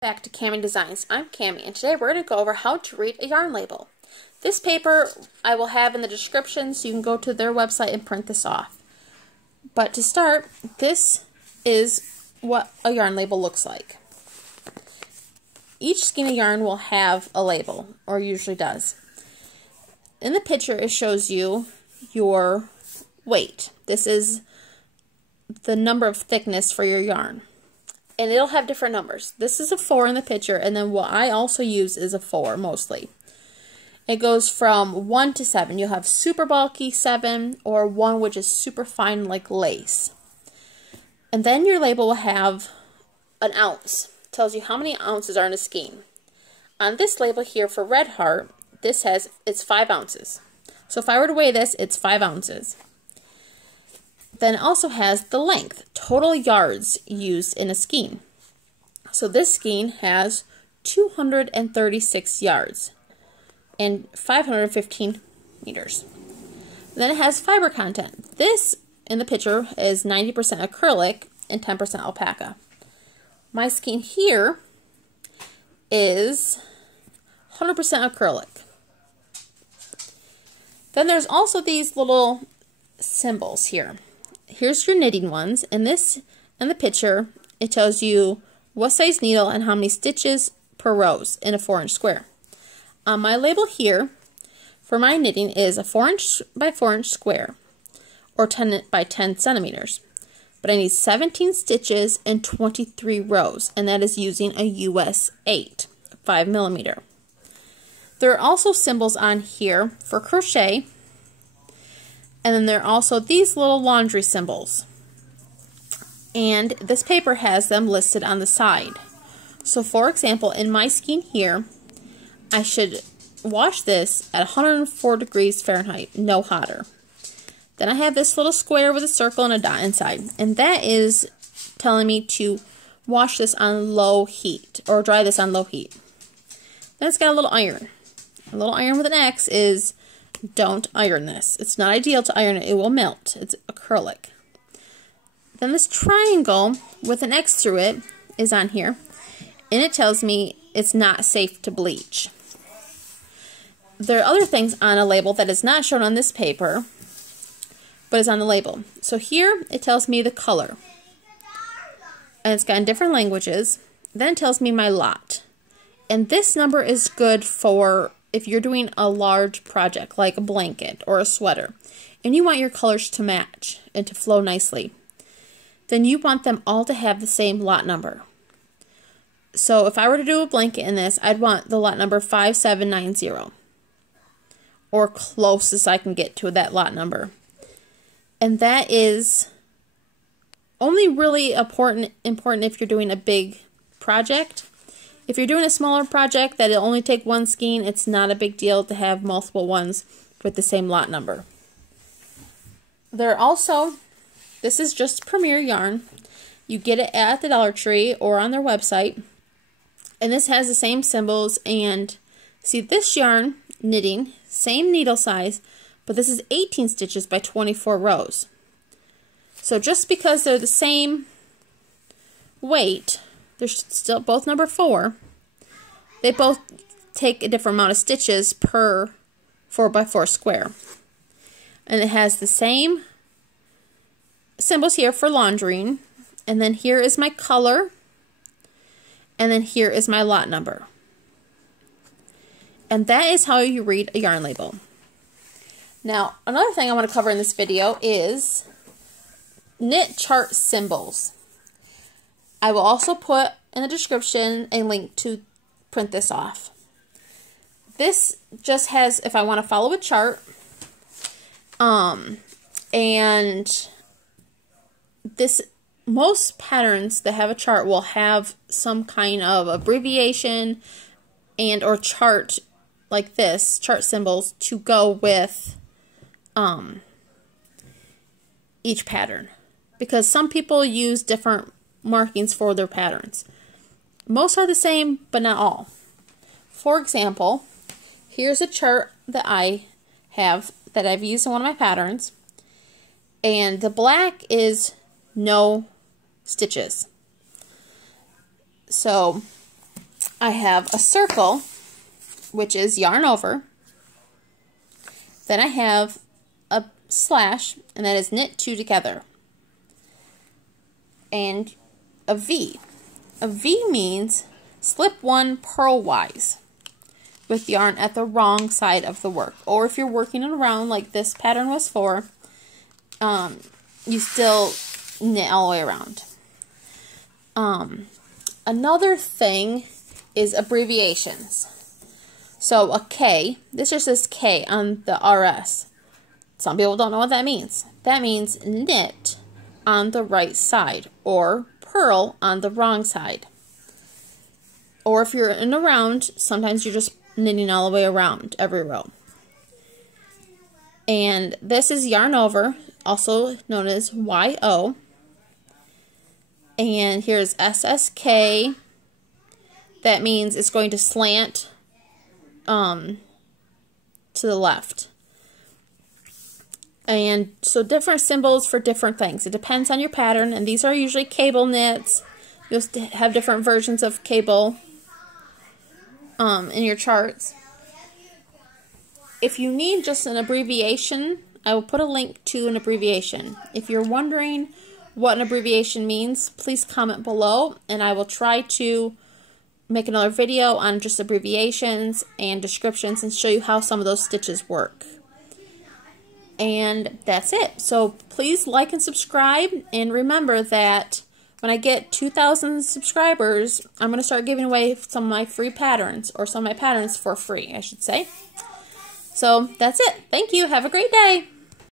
Back to Cami Designs. I'm Cami, and today we're going to go over how to read a yarn label. This paper I will have in the description, so you can go to their website and print this off. But to start, this is what a yarn label looks like. Each skein of yarn will have a label, or usually does. In the picture, it shows you your weight. This is the number of thickness for your yarn. And it'll have different numbers. This is a 4 in the picture, and then what I also use is a 4 mostly. It goes from 1 to 7. You'll have super bulky 7, or 1 which is super fine like lace. And then your label will have an ounce. It tells you how many ounces are in a skein. On this label here for Red Heart, it's 5 ounces. So if I were to weigh this, it's 5 ounces. Then it also has the length, total yards used in a skein. So this skein has 236 yards and 515 meters. Then it has fiber content. This in the picture is 90% acrylic and 10% alpaca. My skein here is 100% acrylic. Then there's also these little symbols here. Here's your knitting ones, and this in the picture it tells you what size needle and how many stitches per rows in a 4-inch square. On my label here for my knitting is a 4-inch by 4-inch square, or 10 by 10 centimeters. But I need 17 stitches and 23 rows, and that is using a US 8 5mm. There are also symbols on here for crochet. And then there are also these little laundry symbols. And this paper has them listed on the side. So for example, in my skein here, I should wash this at 104 degrees Fahrenheit, no hotter. Then I have this little square with a circle and a dot inside. And that is telling me to wash this on low heat, or dry this on low heat. Then it's got a little iron. A little iron with an X is don't iron this. It's not ideal to iron it. It will melt. It's acrylic. Then this triangle with an X through it is on here, and it tells me it's not safe to bleach. There are other things on a label that is not shown on this paper, but is on the label. So here it tells me the color, and it's got in different languages. Then it tells me my lot, and this number is good for if you're doing a large project like a blanket or a sweater and you want your colors to match and to flow nicely, then you want them all to have the same lot number. So if I were to do a blanket in this, I'd want the lot number 5790, or close as I can get to that lot number. And that is only really important if you're doing a big project. If you're doing a smaller project that'll only take one skein, it's not a big deal to have multiple ones with the same lot number. There are also, this is just Premier yarn. You get it at the Dollar Tree or on their website. And this has the same symbols, and see this yarn, knitting, same needle size, but this is 18 stitches by 24 rows. So just because they're the same weight, they're still both number 4. They both take a different amount of stitches per 4x4 square. And it has the same symbols here for laundering. And then here is my color. And then here is my lot number. And that is how you read a yarn label. Now, another thing I want to cover in this video is knit chart symbols. I will also put in the description a link to print this off. This just has, if I want to follow a chart, and this, most patterns that have a chart will have some kind of abbreviation and or chart like this, chart symbols to go with each pattern, because some people use different markings for their patterns. Most are the same, but not all. For example, here's a chart that I have that I've used in one of my patterns, and the black is no stitches. So I have a circle, which is yarn over. Then I have a slash, and that is knit 2 together. And a V. A V means slip 1 purlwise with yarn at the wrong side of the work. Or if you're working it around like this pattern was for, you still knit all the way around. Another thing is abbreviations. So a K, this just says K on the RS. Some people don't know what that means. That means knit on the right side or purl on the wrong side. Or if you're in a round, sometimes you're just knitting all the way around every row. And this is yarn over, also known as YO. And here's SSK. That means it's going to slant to the left. And so different symbols for different things. It depends on your pattern, and these are usually cable knits. You'll have different versions of cable in your charts. If you need just an abbreviation, I will put a link to an abbreviation. If you're wondering what an abbreviation means, please comment below, and I will try to make another video on just abbreviations and descriptions and show you how some of those stitches work. And that's it. So please like and subscribe, and remember that when I get 2,000 subscribers, I'm going to start giving away some of my free patterns, or some of my patterns for free, I should say. So that's it. Thank you. Have a great day.